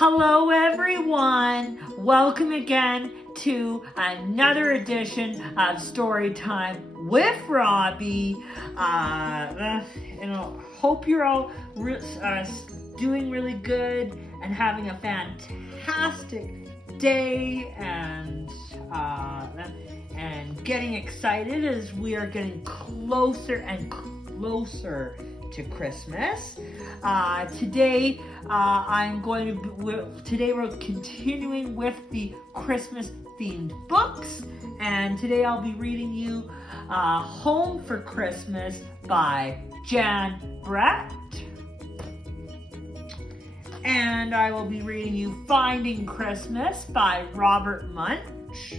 Hello everyone! Welcome again to another edition of Storytime with Robbie. Hope you're all doing really good and having a fantastic day and getting excited as we are getting closer and closer to Christmas. Today we're continuing with the Christmas themed books, and today I'll be reading you Home for Christmas by Jan Brett, and I will be reading you Finding Christmas by Robert Munsch,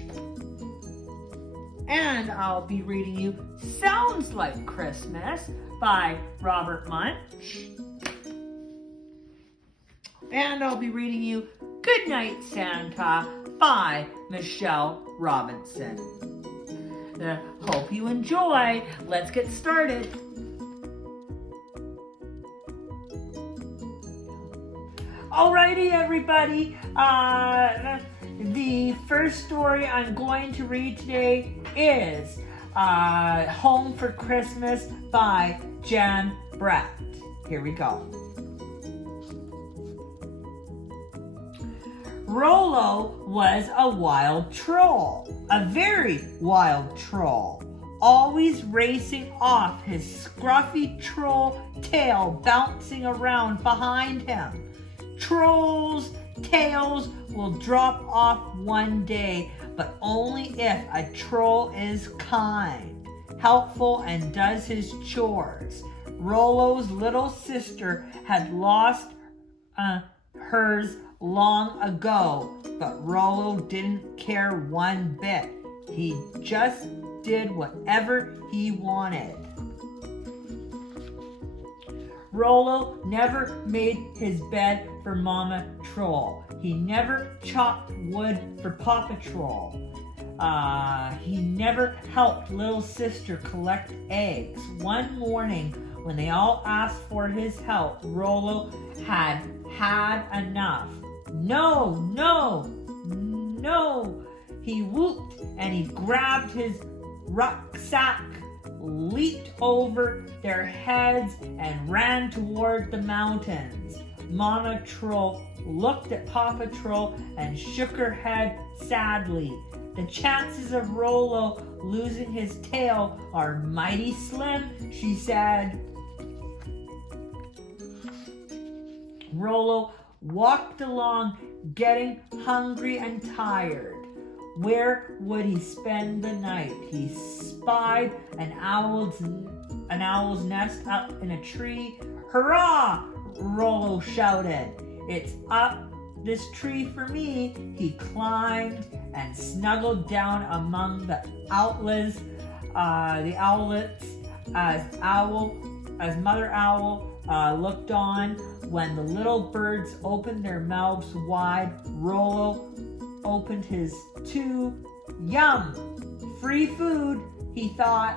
and I'll be reading you Sounds Like Christmas by Robert Munsch. And I'll be reading you Goodnight Santa by Michelle Robinson. Hope you enjoy. Let's get started. Alrighty, everybody. The first story I'm going to read today is Home for Christmas by Jan Brett. Here we go. Rollo was a wild troll, a very wild troll, always racing off, his scruffy troll tail bouncing around behind him. Trolls' tails will drop off one day, but only if a troll is kind, helpful, and does his chores. Rollo's little sister had lost hers long ago, but Rollo didn't care one bit. He just did whatever he wanted. Rollo never made his bed for Mama Troll. He never chopped wood for Papa Troll. He never helped little sister collect eggs. One morning, when they all asked for his help, Rollo had enough. No, no, no, he whooped, and he grabbed his rucksack, leaped over their heads, and ran toward the mountains. Mama Troll looked at Papa Troll and shook her head sadly. The chances of Rollo losing his tail are mighty slim, she said. Rollo walked along, getting hungry and tired. Where would he spend the night? He spied an owl's nest up in a tree. Hurrah! Rollo shouted. It's up this tree for me. He climbed and snuggled down among the owlets as Mother Owl looked on. When the little birds opened their mouths wide, Rollo opened his too. Yum! Free food, he thought.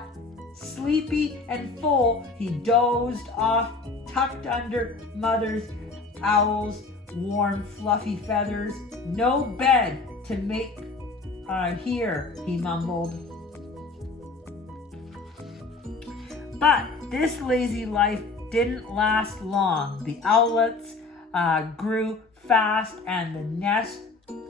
Sleepy and full, he dozed off, tucked under Mother Owl's warm, fluffy feathers. No bed to make here, he mumbled. But this lazy life didn't last long. The owlets grew fast and the nest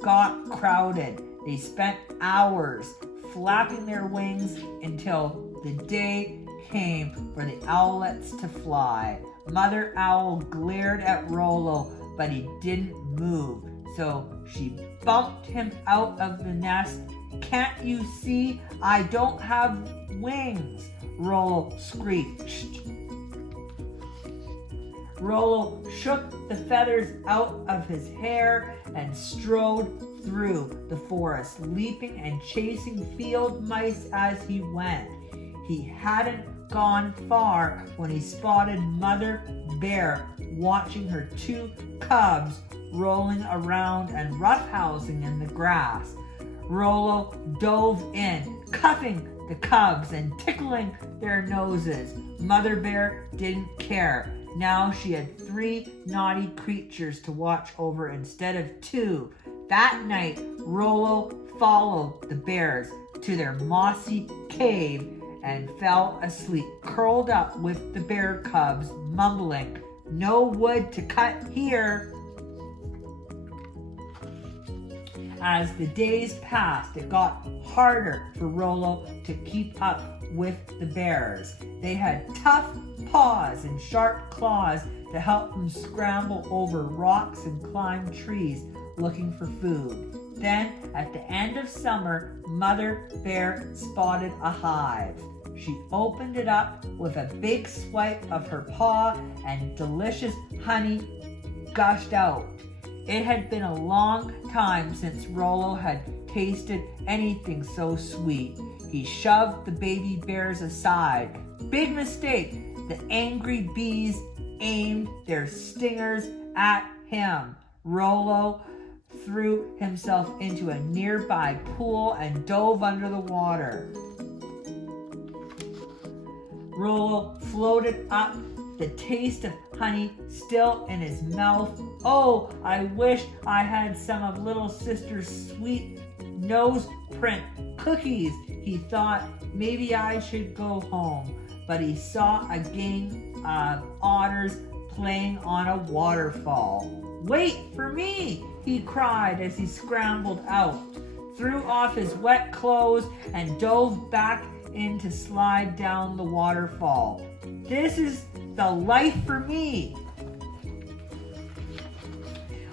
got crowded. They spent hours flapping their wings until the day came for the owlets to fly. Mother Owl glared at Rollo, but he didn't move, so she bumped him out of the nest. Can't you see I don't have wings? Rollo screeched. Rollo shook the feathers out of his hair and strode through the forest, leaping and chasing field mice as he went. He hadn't gone far when he spotted Mother Bear watching her two cubs rolling around and roughhousing in the grass. Rollo dove in, cuffing the cubs and tickling their noses. Mother Bear didn't care. Now she had 3 naughty creatures to watch over instead of 2. That night, Rollo followed the bears to their mossy cave and fell asleep, curled up with the bear cubs, mumbling, "No wood to cut here." As the days passed, it got harder for Rollo to keep up with the bears. They had tough paws and sharp claws to help them scramble over rocks and climb trees looking for food. Then, at the end of summer, Mother Bear spotted a hive. She opened it up with a big swipe of her paw, and delicious honey gushed out. It had been a long time since Rollo had tasted anything so sweet. He shoved the baby bears aside. Big mistake! The angry bees aimed their stingers at him. Rollo threw himself into a nearby pool and dove under the water. Rollo floated up, the taste of honey still in his mouth. "Oh, I wish I had some of little sister's sweet nose print cookies," he thought. "Maybe I should go home." But he saw a gang of otters playing on a waterfall. "Wait for me," he cried as he scrambled out, threw off his wet clothes, and dove back in to slide down the waterfall. "This is the life for me."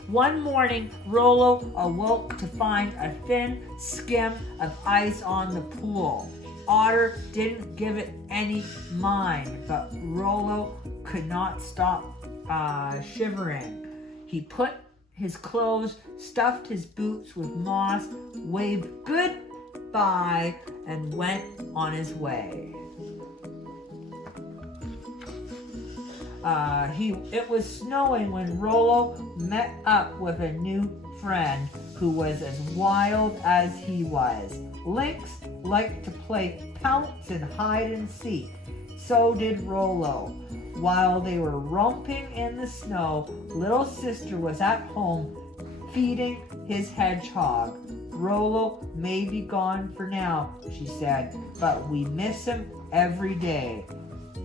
One morning, Rollo awoke to find a thin skim of ice on the pool. Otter didn't give it any mind, but Rollo could not stop shivering. He put his clothes, stuffed his boots with moss, waved goodbye, and went on his way. It was snowing when Rollo met up with a new friend who was as wild as he was. Lynx liked to play pounce and hide and seek. So did Rollo. While they were romping in the snow, little sister was at home feeding his hedgehog. "Rollo may be gone for now," she said, "but we miss him every day."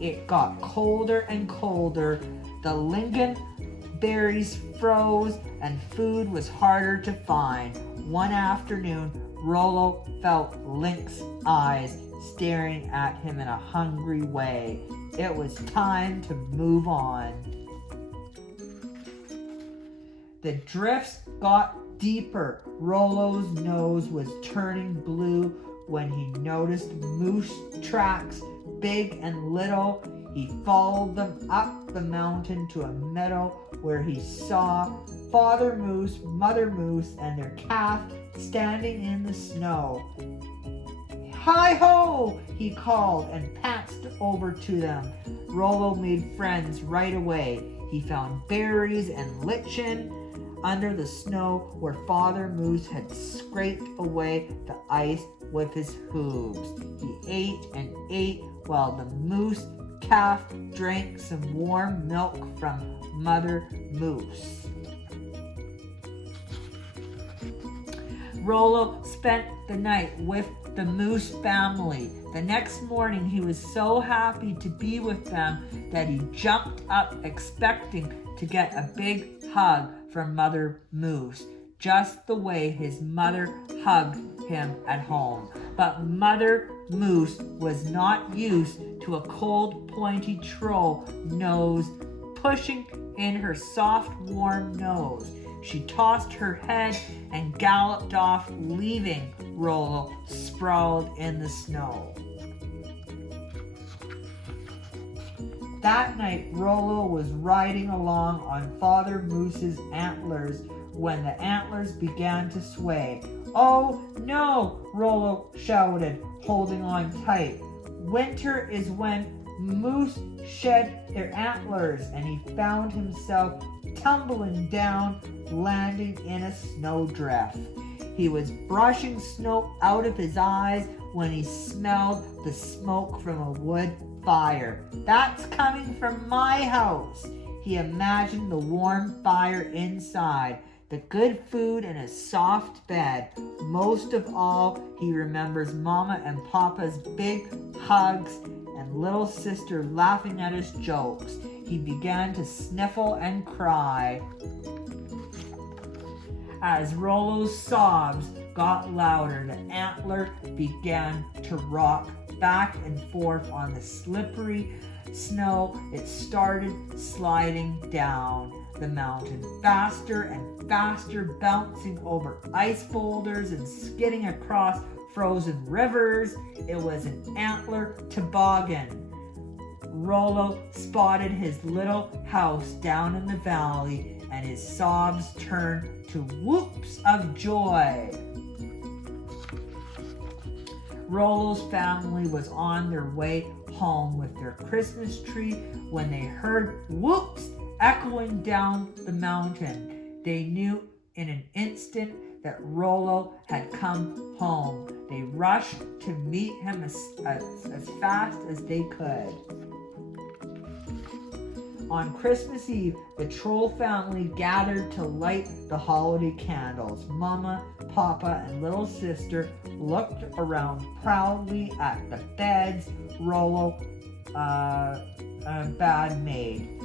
It got colder and colder. The linden berries froze and food was harder to find. One afternoon, Rollo felt Lynx's eyes staring at him in a hungry way. It was time to move on. The drifts got deeper. Rollo's nose was turning blue when he noticed moose tracks, big and little. He followed them up the mountain to a meadow where he saw Father Moose, Mother Moose, and their calf standing in the snow. "Hi-ho!" he called and passed over to them. Rollo made friends right away. He found berries and lichen under the snow where Father Moose had scraped away the ice with his hooves. He ate and ate while the moose calf drank some warm milk from Mother Moose. Rollo spent the night with the Moose family. The next morning he was so happy to be with them that he jumped up expecting to get a big hug from Mother Moose, just the way his mother hugged him at home. But Mother Moose was not used to a cold, pointy troll nose pushing in her soft, warm nose. She tossed her head and galloped off, leaving Rollo sprawled in the snow. That night, Rollo was riding along on Father Moose's antlers when the antlers began to sway. "Oh no!" Rollo shouted, holding on tight. Winter is when moose shed their antlers, and he found himself tumbling down, landing in a snowdrift. He was brushing snow out of his eyes when he smelled the smoke from a wood fire. That's coming from my house. He imagined the warm fire inside, the good food and a soft bed. Most of all, he remembers Mama and Papa's big hugs and little sister laughing at his jokes. He began to sniffle and cry. As Rollo's sobs got louder, the antler began to rock back and forth on the slippery snow. It started sliding down the mountain faster and faster, bouncing over ice boulders and skidding across frozen rivers. It was an antler toboggan. Rollo spotted his little house down in the valley, and his sobs turned to whoops of joy. Rollo's family was on their way home with their Christmas tree when they heard whoops echoing down the mountain. They knew in an instant that Rollo had come home. They rushed to meet him as fast as they could. On Christmas Eve, the Troll family gathered to light the holiday candles. Mama, Papa, and little sister looked around proudly at the beds Rollo bad made.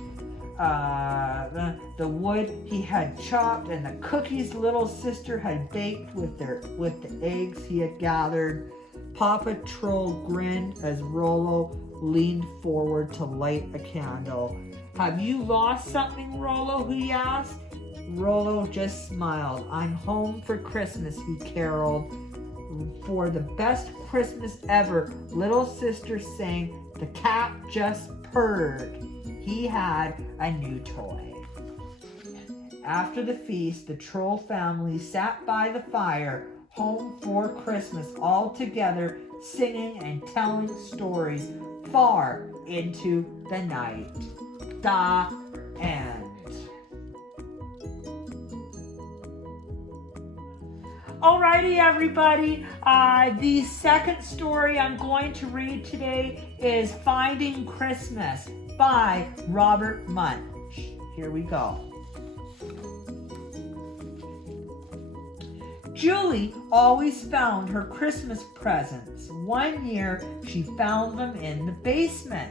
The wood he had chopped and the cookies little sister had baked with the eggs he had gathered. Papa Troll grinned as Rollo leaned forward to light a candle. "Have you lost something, Rollo?" he asked. Rollo just smiled. "I'm home for Christmas," he caroled. "For the best Christmas ever," little sister sang. "The cat just purred." He had a new toy. After the feast, the Troll family sat by the fire, home for Christmas, all together, singing and telling stories far into the night. The end. Alrighty, everybody. The second story I'm going to read today is Finding Christmas by Robert Munsch. Here we go. Julie always found her Christmas presents. One year, she found them in the basement.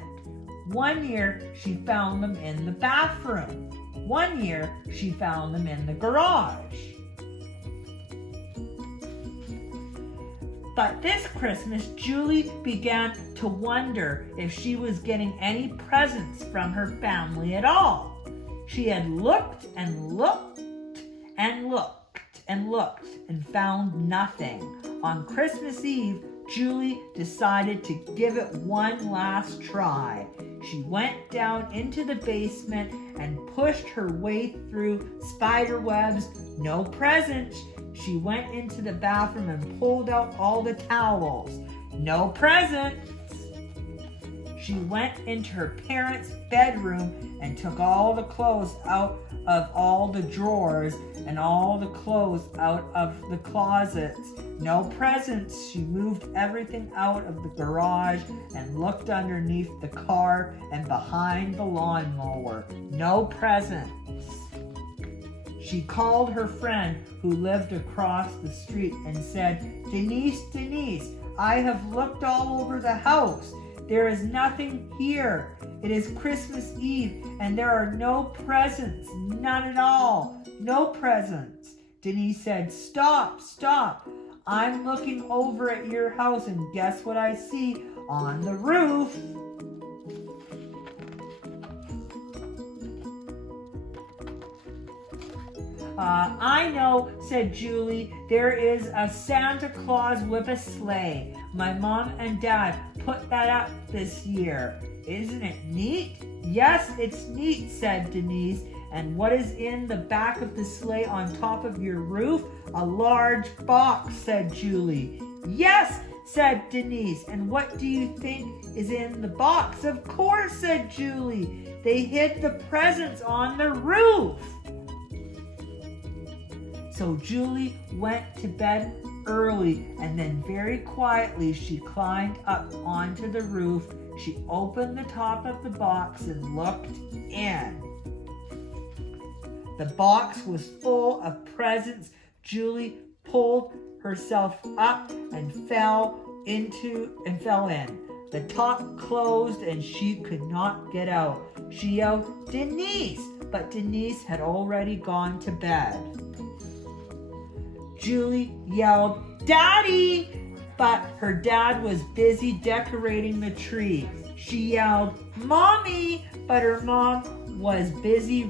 One year, she found them in the bathroom. One year, she found them in the garage. But this Christmas, Julie began to wonder if she was getting any presents from her family at all. She had looked and looked and looked and looked and found nothing. On Christmas Eve, Julie decided to give it one last try. She went down into the basement and pushed her way through spider webs. No presents. She went into the bathroom and pulled out all the towels. No presents. She went into her parents' bedroom and took all the clothes out of all the drawers and all the clothes out of the closets. No presents. She moved everything out of the garage and looked underneath the car and behind the lawnmower. No presents. She called her friend who lived across the street and said, "Denise, Denise, I have looked all over the house. There is nothing here. It is Christmas Eve and there are no presents, none at all. No presents." Denise said, "Stop, stop. I'm looking over at your house and guess what I see on the roof?" "I know," said Julie. "There is a Santa Claus with a sleigh. My mom and dad put that up this year. Isn't it neat?" "Yes, it's neat," said Denise. "And what is in the back of the sleigh on top of your roof?" "A large box," said Julie. "Yes," said Denise. "And what do you think is in the box?" "Of course," said Julie. "They hid the presents on the roof." So Julie went to bed early, and then very quietly she climbed up onto the roof. She opened the top of the box and looked in. The box was full of presents. Julie pulled herself up and fell in. The top closed and she could not get out. She yelled, "Denise!" but Denise had already gone to bed. Julie yelled, "Daddy!" but her dad was busy decorating the tree. She yelled, "Mommy!" but her mom was busy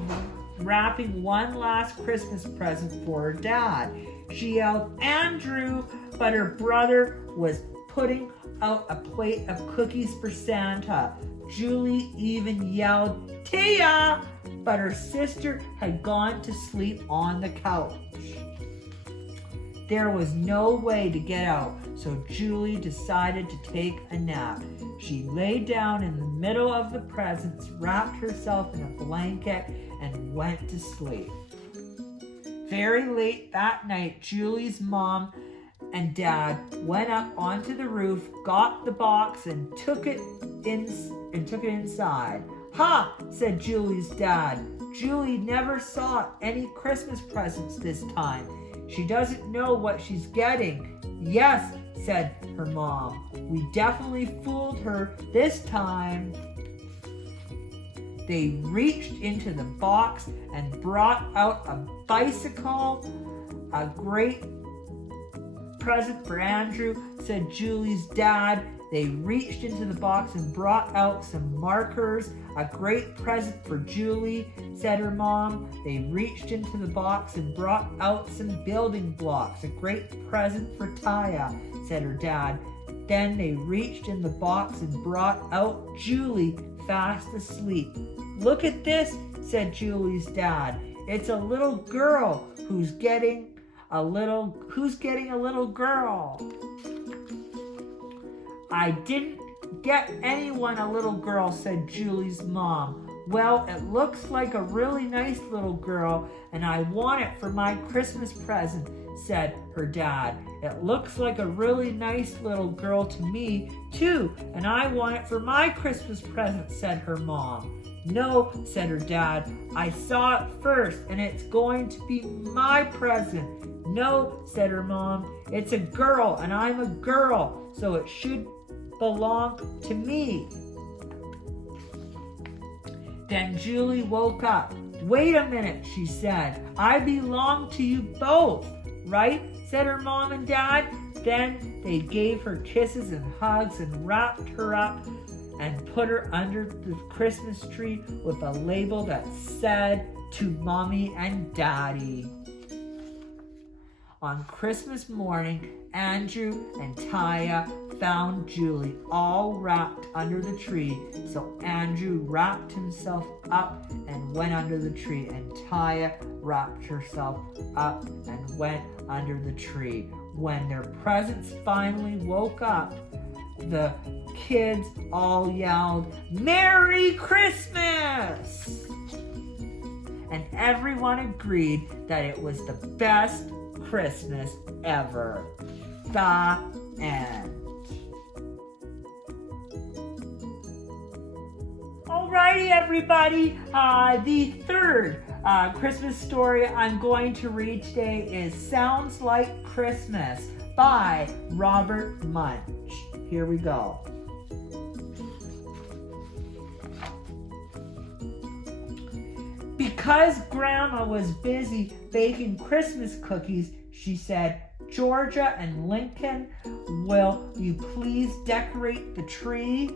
wrapping one last Christmas present for her dad. She yelled, "Andrew!" but her brother was putting out a plate of cookies for Santa. Julie even yelled, "Tia!" but her sister had gone to sleep on the couch. There was no way to get out, so Julie decided to take a nap. She lay down in the middle of the presents, wrapped herself in a blanket, and went to sleep. Very late that night, Julie's mom and dad went up onto the roof, got the box, and took it inside. "Ha!" said Julie's dad. "Julie never saw any Christmas presents this time. She doesn't know what she's getting." "Yes," said her mom. "We definitely fooled her this time." They reached into the box and brought out a bicycle. "A great present for Andrew," said Julie's dad. They reached into the box and brought out some markers. "A great present for Julie," said her mom. They reached into the box and brought out some building blocks. "A great present for Taya," said her dad. Then they reached in the box and brought out Julie fast asleep. "Look at this," said Julie's dad. "It's a little girl who's getting a little girl." "I didn't get anyone a little girl," said Julie's mom. "Well, it looks like a really nice little girl, and I want it for my Christmas present," said her dad. "It looks like a really nice little girl to me, too, and I want it for my Christmas present," said her mom. "No," said her dad. "I saw it first, and it's going to be my present." "No," said her mom. "It's a girl, and I'm a girl, so it should belong to me." Then Julie woke up. "Wait a minute," she said. "I belong to you both, right?" said her mom and dad. Then they gave her kisses and hugs and wrapped her up and put her under the Christmas tree with a label that said, "To Mommy and Daddy." On Christmas morning, Andrew and Taya found Julie all wrapped under the tree. So Andrew wrapped himself up and went under the tree, and Taya wrapped herself up and went under the tree. When their presents finally woke up, the kids all yelled, "Merry Christmas!" And everyone agreed that it was the best Christmas ever. The end. Alrighty, everybody. The third Christmas story I'm going to read today is Sounds Like Christmas by Robert Munsch. Here we go. Because Grandma was busy baking Christmas cookies, she said, "Georgia and Lincoln, will you please decorate the tree?"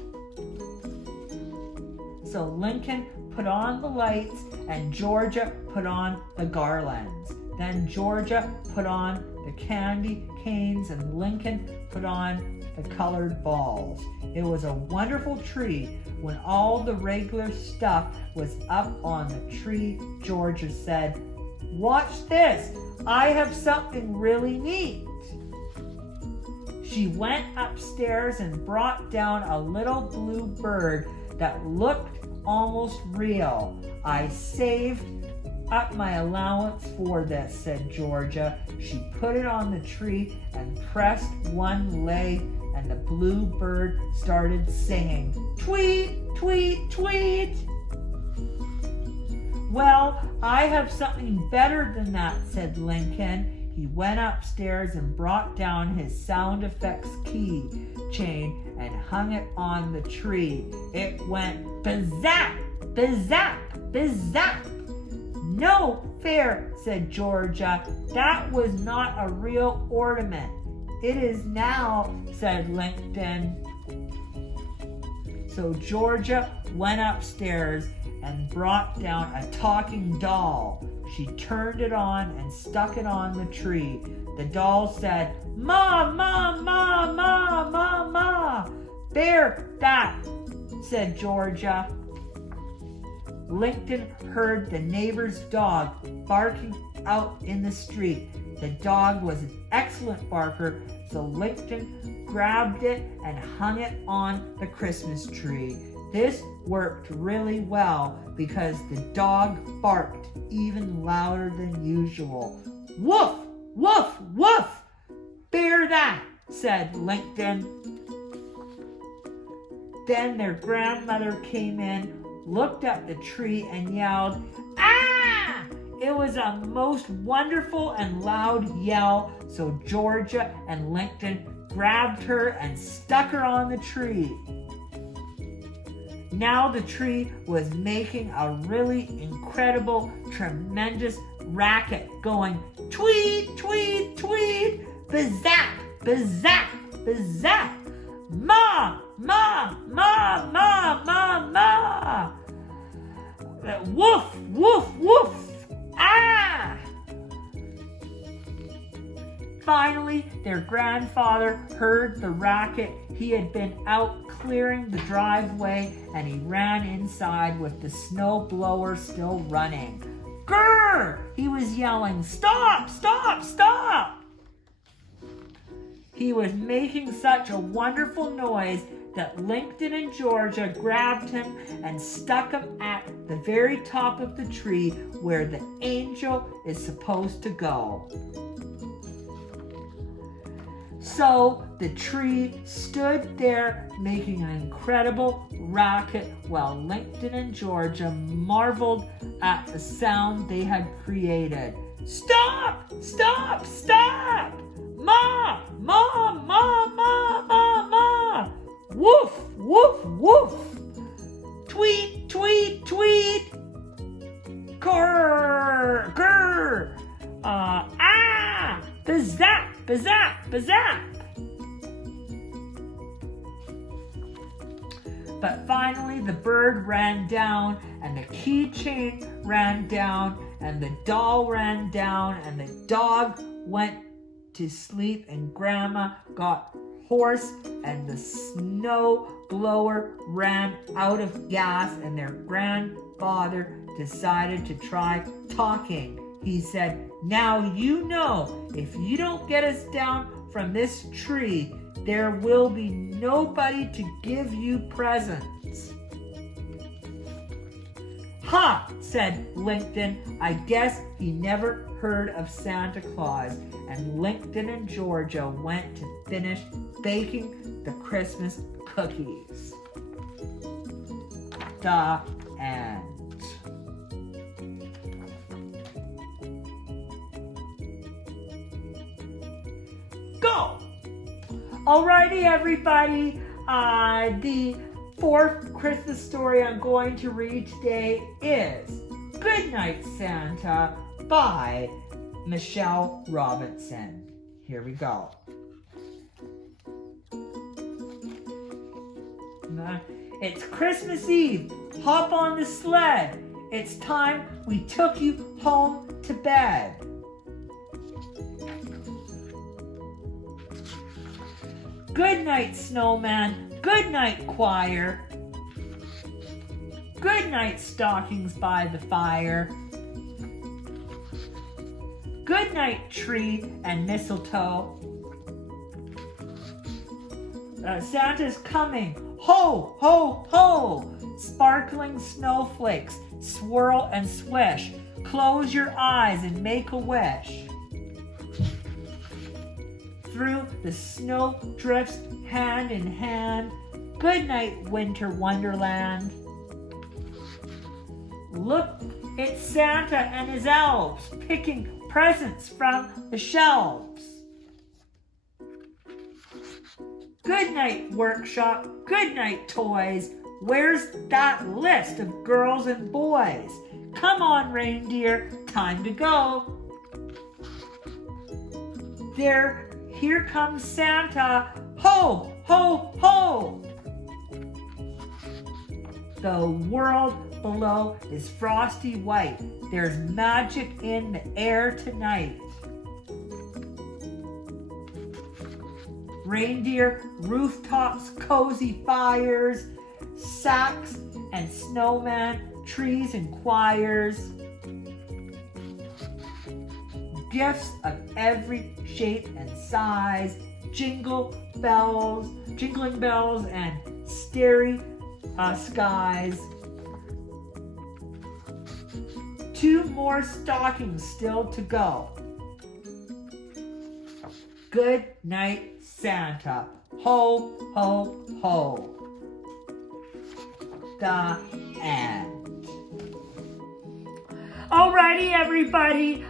So Lincoln put on the lights and Georgia put on the garlands. Then Georgia put on the candy canes and Lincoln put on the colored balls. It was a wonderful tree. When all the regular stuff was up on the tree, Georgia said, "Watch this, I have something really neat." She went upstairs and brought down a little blue bird that looked almost real. "I saved up my allowance for this," said Georgia. She put it on the tree and pressed one leg and the blue bird started singing, "Tweet, tweet, tweet." "Well, I have something better than that," said Lincoln. He went upstairs and brought down his sound effects key chain and hung it on the tree. It went bazap, bazap, bazap. "No fair," said Georgia. "That was not a real ornament." "It is now," said Lincoln. So Georgia went upstairs and brought down a talking doll. She turned it on and stuck it on the tree. The doll said, "Ma, ma, ma, ma, ma, ma." "Bear that," said Georgia. Lincoln heard the neighbor's dog barking out in the street. The dog was an excellent barker, so Lincoln grabbed it and hung it on the Christmas tree. This worked really well because the dog barked even louder than usual. "Woof, woof, woof! Bear that," said Lincoln. Then their grandmother came in, looked at the tree, and yelled, "Ah!" It was a most wonderful and loud yell, so Georgia and Lincoln grabbed her and stuck her on the tree. Now the tree was making a really incredible, tremendous racket, going tweet, tweet, tweet, bazap, bazap, bazap. "Ma, ma, ma, ma, ma, ma. Woof, woof, woof. Ah!" Finally, their grandfather heard the racket. He had been out clearing the driveway, and he ran inside with the snow blower still running. "Grr!" he was yelling. "Stop, stop, stop!" He was making such a wonderful noise that Lincoln and Georgia grabbed him and stuck him at the very top of the tree where the angel is supposed to go. So the tree stood there making an incredible racket while Lincoln and Georgia marveled at the sound they had created. "Stop! Stop! Stop! Ma! Ma! Ma! Ma! Ma! Ma! Woof! Woof! Woof! Tweet! Tweet! Tweet! Grr! Grr! Ah! Bazap! Bazap! Bazap! But finally the bird ran down, and the keychain ran down, and the doll ran down, and the dog went to sleep, and Grandma got hoarse, and the snow blower ran out of gas, and their grandfather decided to try talking. He said, "Now you know, if you don't get us down from this tree, there will be nobody to give you presents." "Ha!" said Lincoln. "I guess he never heard of Santa Claus." And Lincoln and Georgia went to finish baking the Christmas cookies. The end. Go! Alrighty, everybody. The fourth Christmas story I'm going to read today is Good Night, Santa by Michelle Robinson. Here we go. It's Christmas Eve. Hop on the sled. It's time we took you home to bed. Good night, snowman. Good night, choir. Good night, stockings by the fire. Good night, tree and mistletoe. Santa's coming. Ho, ho, ho! Sparkling snowflakes swirl and swish. Close your eyes and make a wish. through the snow drifts hand in hand. Good night, winter wonderland. Look, it's Santa and his elves picking presents from the shelves. Good night, workshop. Good night, toys. Where's that list of girls and boys? Come on, reindeer, time to go. Here comes Santa. Ho, ho, ho! The world below is frosty white. There's magic in the air tonight. Reindeer, rooftops, cozy fires, sacks and snowmen, trees and choirs. Gifts of every shape and size, jingling bells and starry skies. 2 more stockings still to go. Good night, Santa. Ho, ho, ho. The end. Alrighty, everybody.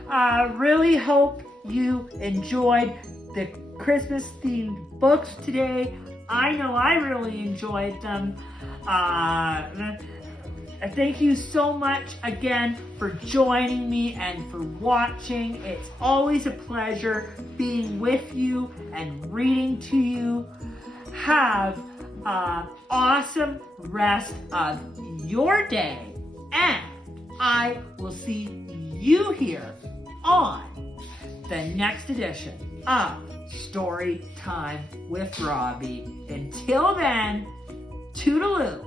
Really hope you enjoyed the Christmas themed books today. I know I really enjoyed them. Thank you so much again for joining me and for watching. It's always a pleasure being with you and reading to you. Have an awesome rest of your day, and I will see you here on the next edition of Story Time with Robbie. Until then, toodaloo.